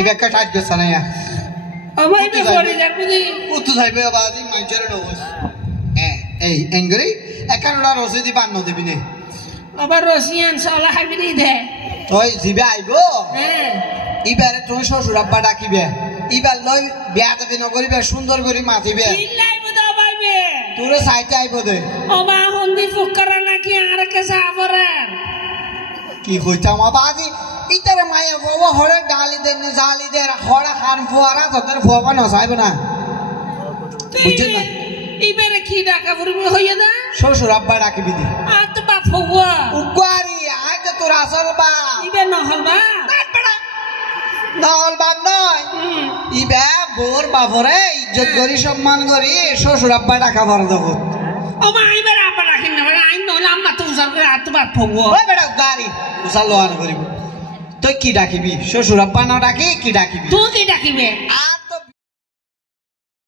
এবার কা সাহায্য সানাইয়া আমার এটা পড়ে যার বুঝি উত্তু যাইবে বাদি মাইচারে নবস এই এঙ্গরি একানোটা রসে দিবা ন দিবি নে আবার রসিয়ান সালা খাবি নি দে তুই জিবে আইবো এবারে তুই শ্বশুর আব্বা ডাকিবে এবার লই বিয়া দেবে নগরিবে সুন্দর করে মাতিবে চিল্লাইব তো বাইবে তোরে সাইতে আইব দে ও মা হন্দি ফুকরা নাকি আর কে সাবরে কি হইতা মা বাদি ইতারে মায়ে বাবা হরে ডালি দে না জালি দে হড়া খান ফুয়ারা তোদের ফুয়াবা না সাইব না বুঝছেন না এবারে কি ডাকা পড়বে হইয়া দা শ্বশুর আব্বা ডাকিবি দি আর তো বাপ হওয়া উগারি আজ তোর আসল বা ইবে নহল বা নহল বাপ নয় ইবে বোর বাপরে ইজ্জত করি সম্মান করি শ্বশুর আব্বা ডাকা ভর দেব ও মা এবার আব্বা রাখিন না আই নহলে আম্মা তো উসার করে আর তো বাপ হওয়া ওই বেটা গাড়ি উসাল লোহান করিব তুই কি ডাকিবি শ্বশুর আব্বা না ডাকি কি ডাকিবি তুই কি ডাকিবে